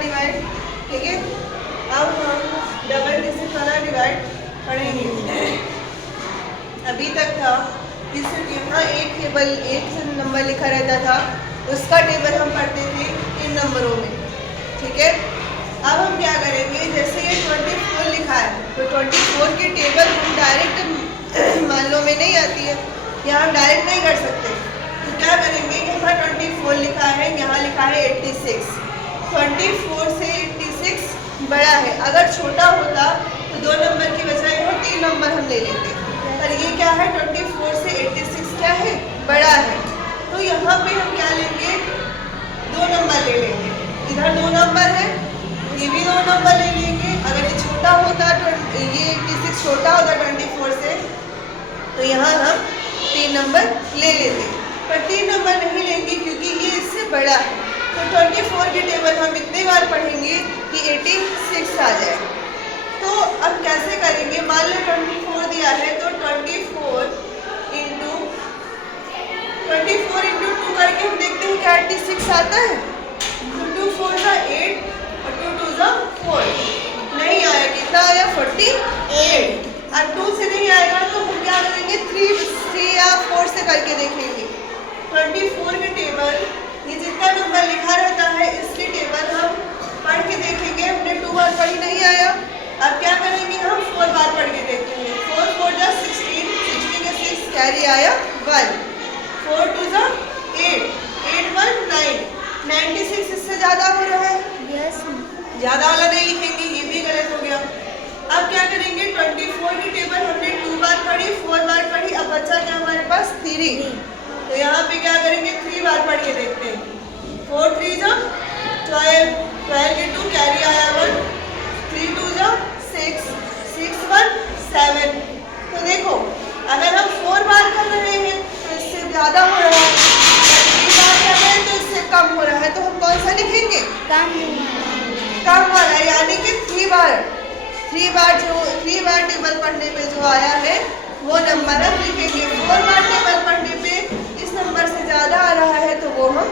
Divide, ठीक है। अब हम डबल डिजिट वाला डिवाइड पढ़ेंगे। अभी तक था कि सिर्फ यहाँ एक टेबल एक नंबर लिखा रहता था, उसका टेबल हम पढ़ते थे इन नंबरों में, ठीक है। अब हम क्या करेंगे, जैसे ये 24 लिखा है तो 24 की टेबल हम डायरेक्ट मान लो में नहीं आती है, यहाँ हम डायरेक्ट नहीं कर सकते, तो क्या करेंगे, यहाँ 24 लिखा है, यहाँ लिखा है 86। 24 से 86 बड़ा है, अगर छोटा होता तो 2 नंबर की बजाय यहाँ 3 नंबर हम ले लेते, पर ये क्या है 24 से 86 क्या है, बड़ा है, तो यहाँ पे हम क्या लेंगे, 2 नंबर ले लेंगे। इधर 2 नंबर है, ये भी 2 नंबर ले लेंगे। अगर ये छोटा होता, ये 86 छोटा होता 24 से, तो यहाँ हम 3 नंबर ले लेते, पर 3 नंबर नहीं लेंगे क्योंकि ये इससे बड़ा है। तो 24 की टेबल हम इतने बार पढ़ेंगे कि 86 आ जाए। तो अब कैसे करेंगे, मान लो 24 दिया है तो 24 इंटू 2 करके हम देखते हैं क्या 86 आता है। तो 2 4 का 8 और 2 2 का 4, नहीं आया, कितना आया 48। और 2 से नहीं आएगा तो हम क्या करेंगे, 3 या 4 से करके देखेंगे। 24 की टेबल ये जितना नंबर लिखा रहता है इसकी टेबल हम पढ़ के देखेंगे, हमने 2 बार पढ़ी नहीं आया, अब क्या करेंगे, हम 4 बार पढ़ के देखेंगे। 4 4 जा 16, 16 का 6 कैरी आया 1, 4 2 जा 8, 8 1 9, 96 इससे ज़्यादा हो रहा है, ज़्यादा वाला नहीं लिखेंगे, ये भी गलत हो गया। अब क्या करेंगे, 24 की टेबल हमने 2 बार पढ़ी, 4 बार पढ़ी, अब बचा क्या हमारे पास 3, तो यहाँ पे क्या करेंगे, 3 बार पढ़ के देखते हैं। 4 3 जा 12, 12 के 2 कैरी आया 1, 3 2 जा 6, 6 1 7। तो देखो अगर हम 4 बार कर रहे हैं तो इससे ज़्यादा हो रहा है, 3 बार कर रहे हैं तो इससे कम हो रहा है, तो हम कौन सा लिखेंगे, कम वाला, यानी कि 3 बार टेबल पढ़ने पे जो आया है वो नंबर हम लिखेंगे। 4 बार टेबल पढ़ने पे इस नंबर से ज़्यादा आ रहा है तो वो हम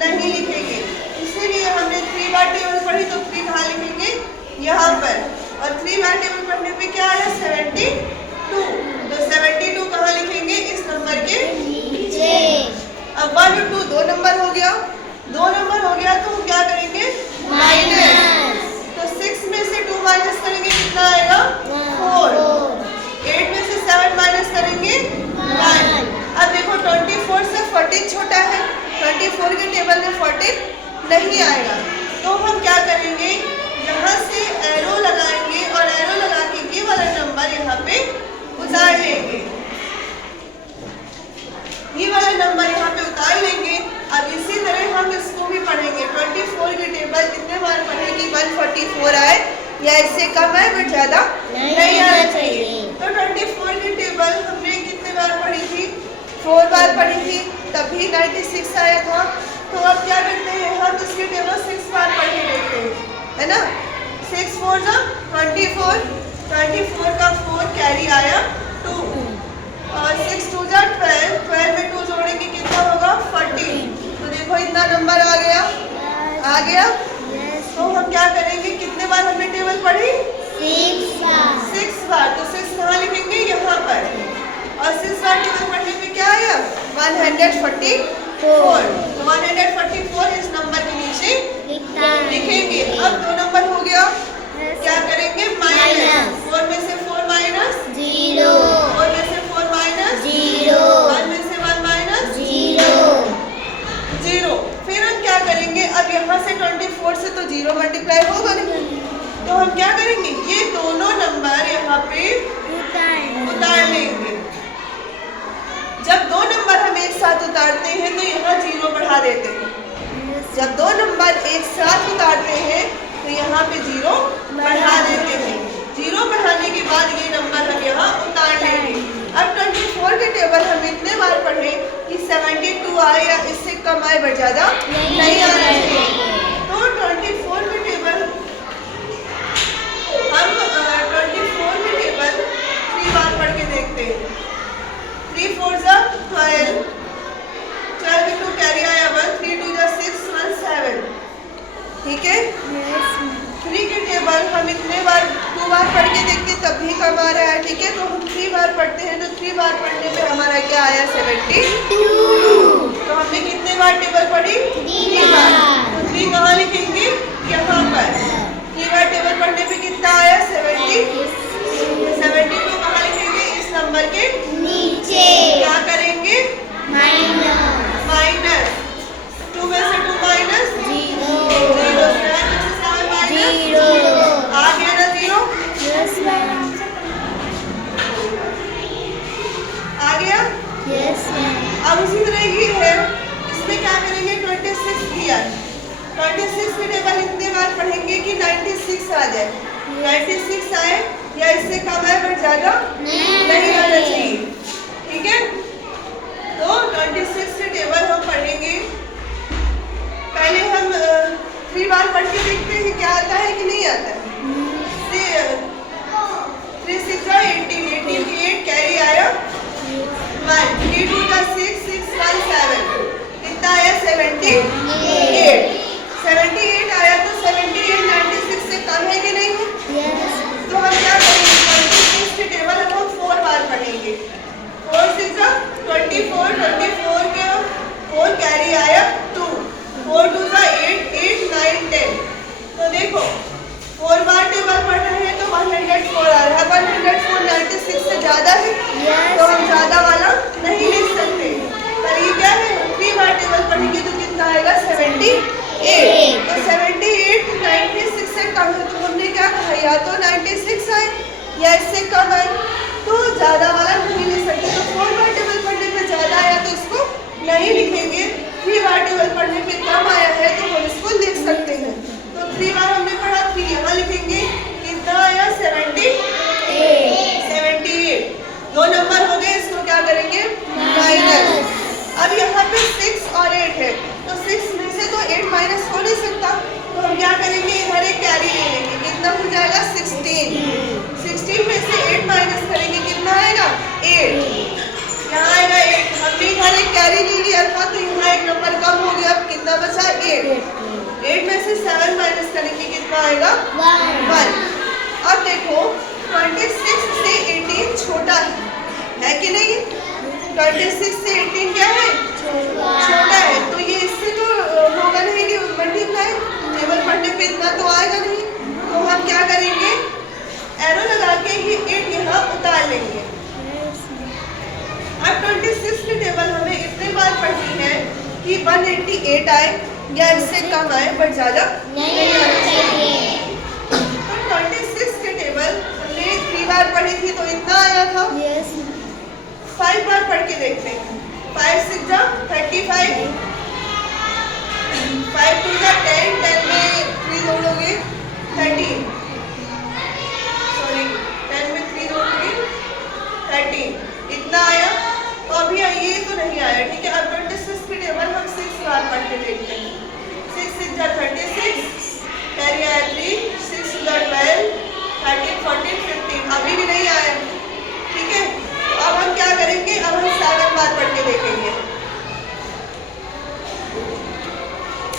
नहीं लिखेंगे, इसीलिए हमने 3 बार टेबल पढ़ी तो 3 कहाँ लिखेंगे, यहाँ पर, और 3 बार टेबल पढ़ने पे क्या आया 72, तो 72 कहाँ लिखेंगे, इस नंबर के नीचे। अब 1 और 2 2 नंबर हो गया, 2 नंबर हो गया तो हम क्या करेंगे, माइनस, तो 6 में से 2 माइनस करेंगे कितना आएगा 4, 8 में से 7 माइनस करेंगे 1। अब देखो 24 से 14 छोटा है, 24 के टेबल में 14 नहीं आएगा, तो हम क्या करेंगे, यहाँ से एरो लगाएंगे और एरो लगा के ये वाला नंबर यहाँ पे उतार लेंगे, ये वाला नंबर यहाँ पे उतार लेंगे। अब इसी तरह हम इसको भी पढ़ेंगे, 24 की टेबल कितने बार पढ़ेंगे, 144 आए या इससे कम है बट ज़्यादा नहीं आना चाहिए। तो 24 की टेबल हमने कितने बार पढ़ी थी, 4 बार पढ़ी थी, तभी 96 आया था। तो अब क्या करते हैं, हम इसकी टेबल 6 बार पढ़ के देखते हैं, है ना। 6 4 जा 24, 24 का 4 कैरी आया 2, और 6 2 जा 12, 12 में 2 जोड़ेंगे कितना होगा 14, तो देखो इतना नंबर आ गया, आ गया। तो हम क्या करेंगे, कितने बार हमने टेबल पढ़ी, 6 बार, तो 6 कहाँ लिखेंगे, यहाँ पर, और 6 बार टेबल पढ़ने में क्या आया 144, तो 144 इस नंबर के नीचे लिखेंगे। अब 2 नंबर हो गया, क्या करेंगे, माइनस, 4 में से 4 माइनस 0, 4 में से 4 माइनस 0, 1 में से 1 माइनस 0। फिर हम क्या करेंगे, अब यहाँ से 24 से तो 0 मल्टीप्लाई होगा नहीं, तो हम क्या करेंगे, ये दोनों नंबर यहाँ पे उतार लेंगे। जब 2 नंबर हम एक साथ उतारते हैं तो यहाँ 0 बढ़ा देते हैं, जब 2 नंबर एक साथ उतारते हैं तो यहाँ पे 0 बढ़ा देते हैं। 0 बढ़ाने के बाद ये नंबर हम यहाँ उतार लेंगे। अब 24 के टेबल हम इतने बार पढ़े कि 72 आए या इससे कम आए बट ज़्यादा नहीं आना चाहिए। तो 24 के टेबल हम 24 के टेबल 3 बार पढ़ के देखते हैं। 3 4 जा 12, 12 में 2 कैरी आया 1, 3 2 जा 6 1 7, है? 3 के टेबल हम इतने बार 2 बार पढ़ के देखते तब भी कम आ रहा है, ठीक है। तो हम 3 बार पढ़ते हैं, तो 3 बार पढ़ने पे हमारा क्या आया? 72। तो हमने कितने बार टेबल पढ़ी? 3 बार। तो 3 कहाँ लिखेंगे? यहाँ पर। 3 बार टेबल पढ़ने पे कितना आया? 70। 72 कहाँ लिखेंगे? इस नंबर के नीचे। क्या करेंगे? माइनस 2 में से 2 माइनस 0, 7 में से 7 माइनस 0। आ गया ना 0? Yes ma'am. आ गया? Yes ma'am. अब उसी तरह ये है, इसमें क्या करेंगे? 26 दिया। 26 के टेबल इतने बार पढ़ेंगे कि 96 आ जाए। 96 आए या इससे कम है बट ज्यादा नहीं आना चाहिए, ठीक है। तो 26 के टेबल हम पढ़ेंगे। पहले हम 3 बार पढ़ के देखते हैं क्या आता है कि नहीं आता है। 3 6 18, 18 की 8 कैरी आया 1, 3 2 6, 6 1 7, कितना आया? 78। 78 आया तो 78 96 से कम है कि नहीं है? तो हम क्या करेंगे? 26 के टेबल हम 4 बार पढ़ेंगे। 4 6 24, 24 के 4 कैरी आया 2, 4 2 8, 8 9 10। तो देखो 4 बार टेबल पढ़ रहे हैं तो 104 आ रहा है। 104 96 से ज्यादा है, तो हम ज्यादा वाला नहीं लिख सकते। पर ये क्या है? 3 बार टेबल पढ़ेंगे तो कितना आएगा? 78। तो 78 96 से कम है, तो हमने क्या कहा? या तो 96 आए या इससे कम है, तो ज्यादा वाला नहीं लिख सकते। तो 4 बार टेबल पढ़ने पे ज्यादा आया तो इसको नहीं लिखेंगे। 3 बार टेबल पढ़ने पे कम आया है तो हम इसको लिख सकते हैं। तो 3 बार हमने पढ़ा, 3 यहाँ लिखेंगे। कितना आया? 78। 78 2 नंबर हो गए, इसको क्या करेंगे? माइनस। अब यहाँ पे 6 और 8 है, तो 6 में से तो 8 माइनस हो नहीं सकता, तो हम क्या करेंगे? इधर एक कैरी ले लेंगे। कितना हो जाएगा? 16। 16 में से 8 माइनस करेंगे, कितना आएगा? 8। यहाँ आएगा 8। हमने इधर एक कैरी ले लिया था तो यहाँ एक नंबर कम हो गया। अब कितना बचा? 8। 8 में से 7 माइनस करेंगे, कितना आएगा? 1। अब देखो 26 से 18 छोटा है कि नहीं? 26 से 18 क्या है? छोटा है। तो ये इससे तो होगा नहीं कि मल्टीप्लाई, टेबल पढ़ने पे इतना तो आएगा नहीं। तो हम क्या करेंगे? एरो लगा के ये 8 यहाँ उतार लेंगे। अब 26 की टेबल हमें इतने बार पढ़नी है कि 188 आए या इससे कम आए बट ज्यादा नहीं आना चाहिए। तो 26 की टेबल हमने 3 बार पढ़ी थी तो इतना आया था। 5 बार पढ़ के देखते हैं। 5 6 35, 5 2 10, 10 में 3 जोड़ोगे 13, सॉरी 10 में 3 जोड़ोगे 13, इतना आया। तो अभी ये तो नहीं आया, ठीक है। अब 26 की टेबल हम 6 बार पढ़ के देखते हैं। 6 6 36, कैरी आया 3, 6 12, 13 14 15, अभी भी नहीं आया, ठीक है। तो अब हम क्या करेंगे? अब हम 7 बार पढ़ के देखेंगे।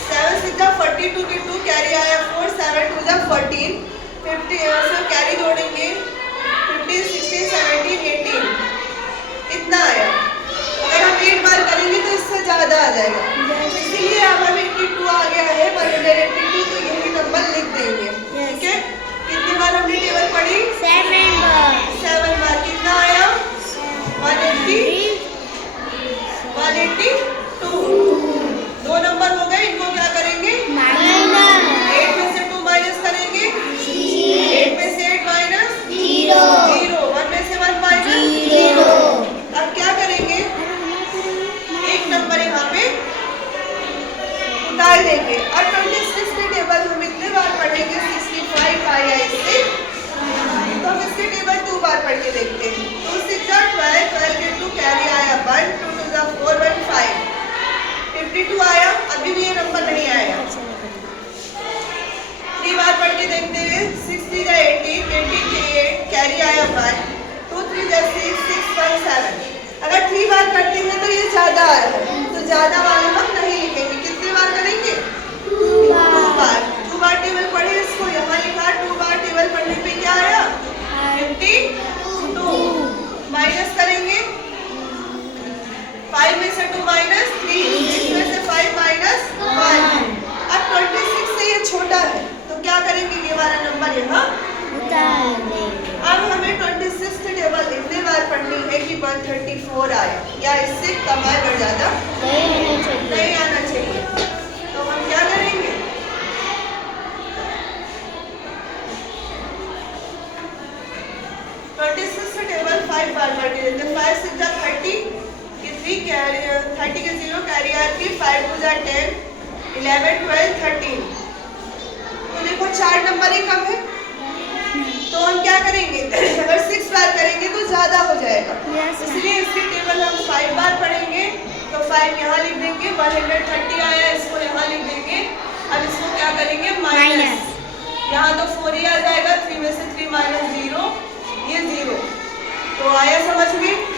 7 6 42 के 2 कैरी आया 4, 7 2 14, 50 से कैरी जोड़ेंगे 15 16 17 18, इतना आया। अगर हम 8 बार करेंगे तो इससे ज्यादा आ जाएगा, इसीलिए अब हमें 82 आ गया है। 182 तो यही नंबर लिख देंगे, ठीक है। कितनी बार हमने टेबल पढ़ी? 7 बार। 7 बार। कितना आया? 182। 2 नंबर हो गए, इनको क्या करेंगे? 8 में से 2 माइनस करेंगे, 8 में से 8 माइनस 0, 1 में से 1 माइनस 0। अब क्या करेंगे? एक नंबर यहाँ पे उतार देंगे। और 26 की टेबल हम इतने बार पढ़ेंगे 65 आया इससे, तो हम इसके टेबल 2 बार पढ़ के देखते हैं। 2 6 12, 12 के 2 कैरी आया 1, 2 2 4 1 5, 52 आया। अभी भी ये नंबर नहीं आया। 3 बार पढ़ के देखते हैं। 6 3 18, 18 के 8 कैरी आया 1, 2 3 6 6 1 7। अगर 3 बार करते हैं तो ये ज्यादा आ रहा है, तो ज्यादा वाले हम नहीं लिखेंगे। कितने बार करेंगे? 2 बार। 2 बार इससे कम आए बढ़ ज़्यादा नहीं होना चाहिए। नहीं आना चाहिए। तो हम क्या करेंगे, 26 से टेबल 5 बार पढ़ के देते हैं। 5 6 जा 30 की 3 कैरी 30 के 0 कैरी आर की 5 2 जा 10 11 12 13। तो देखो 4 नंबर ही कम है, तो हम क्या करेंगे अगर 6 बार करेंगे तो ज़्यादा हो जाएगा। Yes, ma'am. इसलिए इसकी टेबल हम 5 बार पढ़ेंगे। तो 5 यहाँ लिख देंगे, 130 आया इसको यहाँ लिख देंगे। अब इसको क्या करेंगे माइनस, यहाँ तो 4 ही आ जाएगा, 3 में से 3 माइनस 0 ये 0। तो आया समझ में।